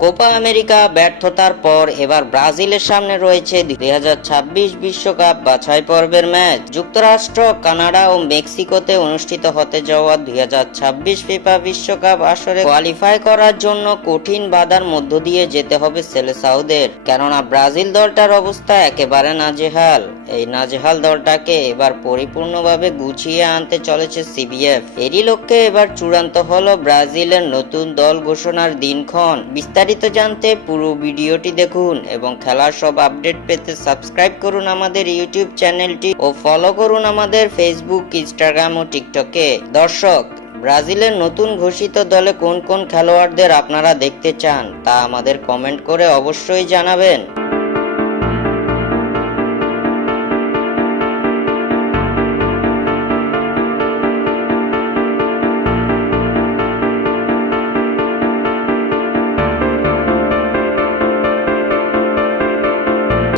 Copa America ব্যর্থতার পর এবার ব্রাজিলের সামনে রয়েছে 2026 বিশ্বকাপ বাছাই পর্বের ম্যাচ। যুক্তরাষ্ট্র, কানাডা ও মেক্সিকোতে অনুষ্ঠিত হতে যাওয়া 2026 ফিফা বিশ্বকাপ আসরে কোয়ালিফাই করার জন্য কঠিন বাধার মধ্য দিয়ে যেতে হবে সেলেসাওদের, কেননা ব্রাজিল দলটার অবস্থা একেবারে নাজেহাল। এই নাজেহাল দলটাকে এবার পরিপূর্ণভাবে গুছিয়ে আনতে চলেছে সিবিএফ। এরই লক্ষ্যে এবার চূড়ান্ত হলো ব্রাজিলের নতুন দল ঘোষণার দিনক্ষণ। বিস্তারিত জানতে পুরো ভিডিওটি দেখুন এবং খেলার সব আপডেট পেতে সাবস্ক্রাইব করুন আমাদের ইউটিউব চ্যানেলটি ও ফলো করুন আমাদের ফেসবুক, ইনস্টাগ্রাম ও টিকটকে। দর্শক, ব্রাজিলের নতুন ঘোষিত দলে কোন কোন খেলোয়াড়দের আপনারা দেখতে চান তা আমাদের কমেন্ট করে অবশ্যই জানাবেন।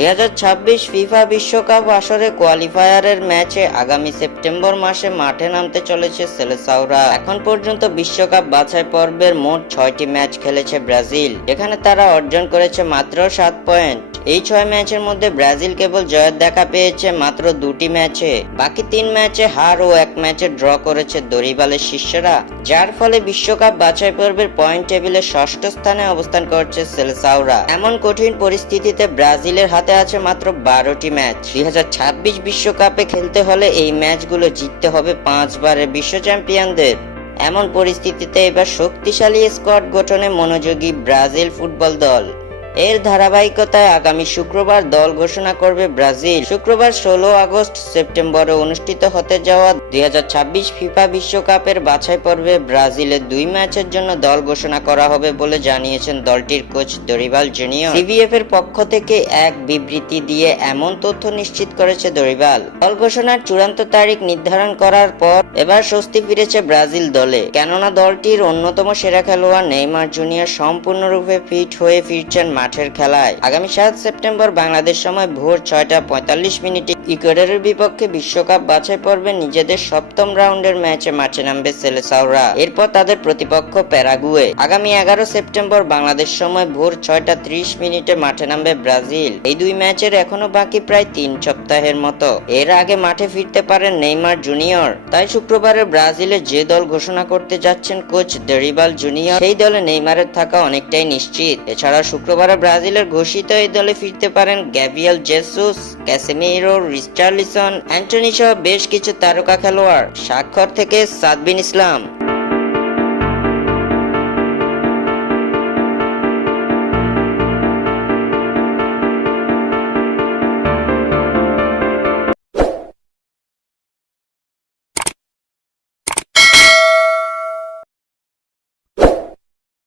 2026 ফিফা বিশ্বকাপ আসরে কোয়ালিফায়ারের ম্যাচে আগামী সেপ্টেম্বর মাসে মাঠে নামতে চলেছে সেলেসাওরা। এখন পর্যন্ত বিশ্বকাপ বাছাই পর্বের মোট 6টি ম্যাচ খেলেছে ব্রাজিল, যেখানে তারা অর্জন করেছে মাত্র 7 পয়েন্ট। এই 6 ম্যাচের মধ্যে ব্রাজিল কেবল জয়ের দেখা পেয়েছে মাত্র 2টি ম্যাচে। বাকি 3 ম্যাচে হার ও 1 ম্যাচে ড্র করেছে দরিবালের শিষ্যরা, যার ফলে বিশ্বকাপ বাছাই পর্বের পয়েন্ট টেবিলে 6ষ্ঠ স্থানে অবস্থান করছে সেলেসাওরা। এমন কঠিন পরিস্থিতিতে ব্রাজিলের হাতে আছে মাত্র 12টি ম্যাচ। 2026 বিশ্বকাপে খেলতে হলে এই ম্যাচগুলো জিততে হবে 5 বারের বিশ্ব চ্যাম্পিয়নদের। এমন পরিস্থিতিতে এবার শক্তিশালী স্কোয়াড গঠনে মনোযোগী ব্রাজিল ফুটবল দল। এর ধারাবাহিকতায় আগামী শুক্রবার দল ঘোষণা করবে ব্রাজিল। শুক্রবার 16 আগস্ট সেপ্টেম্বরে অনুষ্ঠিত হতে যাওয়া 2026 ফিফা বিশ্বকাপের বাছাই পর্বে ব্রাজিলের 2 ম্যাচের জন্য দল ঘোষণা করা হবে বলে জানিয়েছেন দলটির কোচ দরিবাল জুনিয়র। সিবিএফ এর পক্ষ থেকে এক বিবৃতি দিয়ে এমন তথ্য নিশ্চিত করেছে দরিবাল। দল ঘোষণার চূড়ান্ত তারিখ নির্ধারণ করার পর এবার স্বস্তি ফিরেছে ব্রাজিল দলে, কেননা দলটির অন্যতম সেরা খেলোয়াড় নেইমার জুনিয়র সম্পূর্ণরূপে ফিট হয়ে ফিরছেন মাঠের খেলায়। আগামী 7 সেপ্টেম্বর বাংলাদেশ সময় ভোর 6টা 45 মিনিটে ইকুয়েডরের বিপক্ষে বিশ্বকাপ বাছাই পর্বে নিজেদের 7ম রাউন্ডের ম্যাচে মাঠে নামবে সেলেসাওরা। এরপর তাদের প্রতিপক্ষ প্যারাগুয়ে। আগামী 11 সেপ্টেম্বর বাংলাদেশ সময় ভোর 6টা 30 মিনিটে মাঠে নামবে ব্রাজিল। এই 2 ম্যাচের এখনো বাকি প্রায় 3 সপ্তাহের মতো। এর আগে মাঠে ফিরতে পারেন নেইমার জুনিয়র। তাই শুক্রবারে ব্রাজিলের যে দল ঘোষণা করতে যাচ্ছেন কোচ দরিবাল জুনিয়র, সেই দলে নেইমারের থাকা অনেকটাই নিশ্চিত। এছাড়া শুক্রবারে ব্রাজিলের ঘোষিত এই দলে ফিরতে পারেন Gabriel Jesus, Casemiro, Richarlison, Antony সহ বেশ কিছু তারকা খেলোয়াড়। স্বাক্ষর থেকে সাদবিন ইসলাম।